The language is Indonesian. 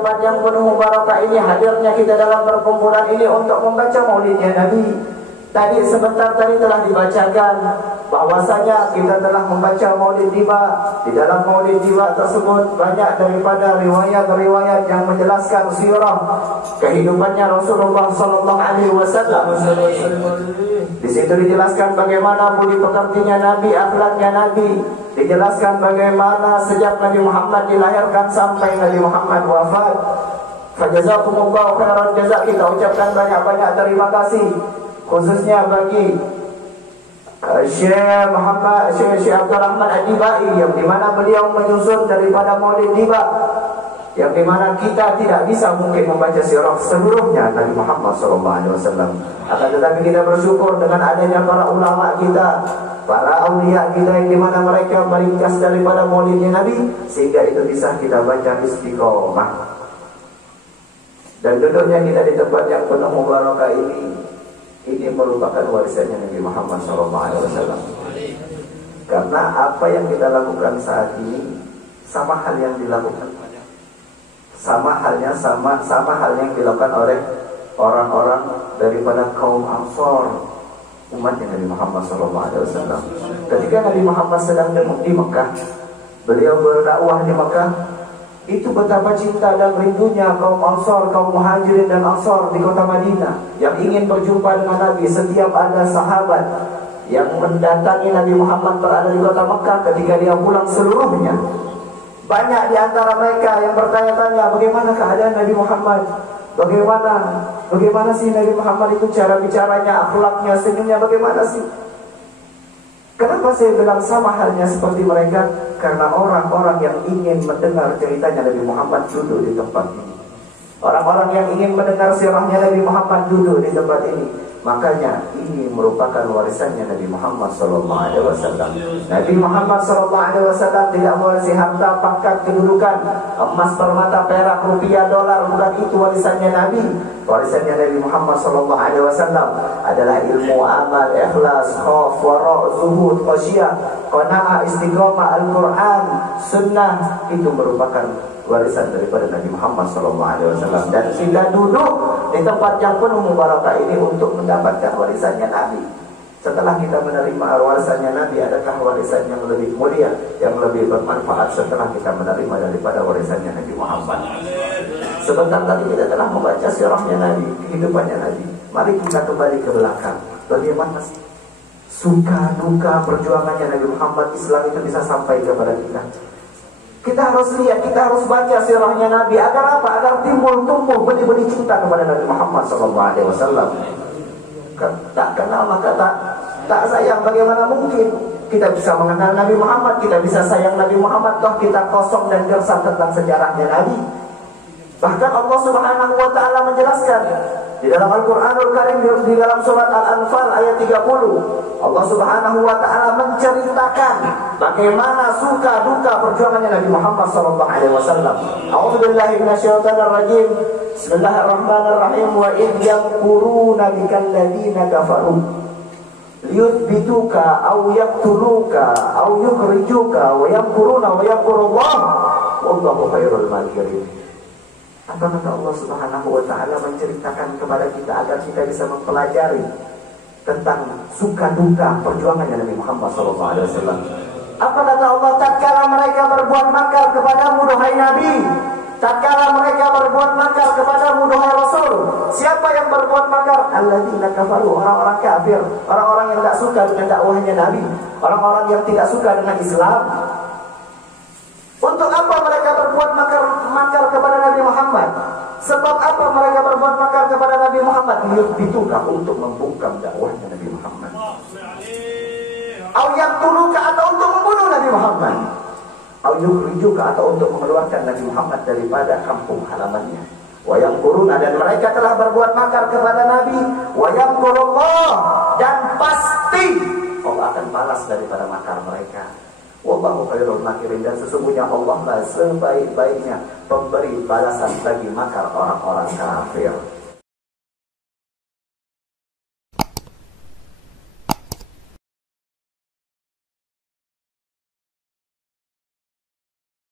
tempat yang penuh barakah ini, hadirnya kita dalam perkumpulan ini untuk membaca maulidnya Nabi. Tadi sebentar tadi telah dibacakan bahwasanya kita telah membaca maulid tiba. Di dalam maulid tiba tersebut banyak daripada riwayat-riwayat yang menjelaskan sirah kehidupannya Rasulullah sallallahu alaihi wasallam. Di situ dijelaskan bagaimana budi pekertinya Nabi, akhlaknya Nabi. Dijelaskan bagaimana sejak Nabi Muhammad dilahirkan sampai Nabi Muhammad wafat. Fajazakumullahu khairan jazak, kita ucapkan banyak-banyak terima kasih khususnya bagi Syekh Abdul Rahman Ad-Dibai, yang dimana beliau menyusun daripada maulid tiba, yang dimana kita tidak bisa mungkin membaca sirah seluruhnya Nabi Muhammad SAW. Akan tetapi kita bersyukur dengan adanya para ulama kita, para awliya kita, yang dimana mereka meringkas daripada maulidnya Nabi, sehingga itu bisa kita baca istiqomah. Dan duduknya kita di tempat yang penuh mubarakah ini merupakan warisannya Nabi Muhammad SAW. Karena apa yang kita lakukan saat ini sama hal yang dilakukan, sama halnya yang dilakukan oleh orang-orang daripada kaum Ansor, umatnya Nabi Muhammad SAW. Ketika Nabi Muhammad sedang di Mekah, beliau berdakwah di Mekah, itu betapa cinta dan rindunya kaum Ansor, kaum Muhajirin dan Ansor di kota Madinah yang ingin berjumpa dengan Nabi. Setiap ada sahabat yang mendatangi Nabi Muhammad berada di kota Mekah, ketika dia pulang seluruhnya, banyak di antara mereka yang bertanya-tanya, bagaimana keadaan Nabi Muhammad? Bagaimana sih Nabi Muhammad itu, cara bicaranya, akhlaknya, senyumnya bagaimana sih? Kenapa saya bilang sama halnya seperti mereka? Karena orang-orang yang ingin mendengar ceritanya Nabi Muhammad duduk di tempat ini. Orang-orang yang ingin mendengar sirahnya Nabi Muhammad duduk di tempat ini. Makanya ini merupakan warisannya Nabi Muhammad SAW. Nabi Muhammad SAW tidak mewarisi harta, pangkat, kedudukan, emas, permata, perak, rupiah, dolar. Bukan itu warisannya Nabi. Warisannya Nabi Muhammad SAW adalah ilmu, amal, ikhlas, khauf, wara', zuhud, khasyah, qanaah, istiqamah, Al-Quran, sunnah. Itu merupakan warisan daripada Nabi Muhammad SAW. Dan kita duduk di tempat yang penuh mubarakah ini untuk mendapatkan warisannya Nabi. Setelah kita menerima warisannya Nabi, adakah warisan yang lebih mulia, yang lebih bermanfaat setelah kita menerima daripada warisannya Nabi Muhammad? Sebentar tadi kita telah membaca sirahnya Nabi, kehidupannya Nabi. Mari kita kembali ke belakang. Bagaimana sih suka duka perjuangannya Nabi Muhammad, Islam itu bisa sampai kepada kita? Kita harus lihat, kita harus baca sirahnya Nabi. Agar apa? Agar tumbuh benih-benih cinta kepada Nabi Muhammad SAW. Tak kenal maka tak sayang. Bagaimana mungkin kita bisa mengenal Nabi Muhammad, kita bisa sayang Nabi Muhammad, toh kita kosong dan gersang tentang sejarahnya Nabi? Bahkan Allah Subhanahu wa Ta'ala menjelaskan di dalam Al-Quranul Karim, di dalam surat Al-Anfal ayat 30, Allah Subhanahu wa Ta'ala menceritakan bagaimana suka duka perjuangannya Nabi Muhammad SAW. A'udzubillahi minasyaitonir rajim. Bismillahirrahmanirrahim. Wa idh yamkuruna bikal ladzina kafaru liyuthbituka aw yaqtuluka aw yukhrijuka wa yamkuruna wa yamkurullah wallahu khairul makirin. Apa kata Allah Subhanahu wa Ta'ala menceritakan kepada kita agar kita bisa mempelajari tentang suka duka perjuangannya Nabi Muhammad SAW. Apa kata Allah? Tatkala mereka berbuat makar kepadamu, duhai Nabi, tatkala mereka berbuat makar kepadamu, duhai Rasul. Siapa yang berbuat makar? Alladzina kafaru, orang-orang kafir, orang-orang yang tidak suka dengan dakwahnya Nabi, orang-orang yang tidak suka dengan Islam. Untuk apa mereka berbuat makar kepada Nabi Muhammad? Sebab apa mereka berbuat makar kepada Nabi Muhammad? Liyuthbituka, untuk membungkam dakwahnya Nabi Muhammad. Au yaqtuluka, atau untuk membunuh Nabi Muhammad. Au yukhrijuka, atau untuk mengeluarkan Nabi Muhammad daripada kampung halamannya. Wa yamkuruna, dan mereka telah berbuat makar kepada Nabi. Wa yamkurullah, dan pasti Allah akan balas daripada makar mereka. Wallahu khairul makirin, dan sesungguhnya Allah lah sebaik-baiknya pemberi balasan bagi makar orang-orang kafir.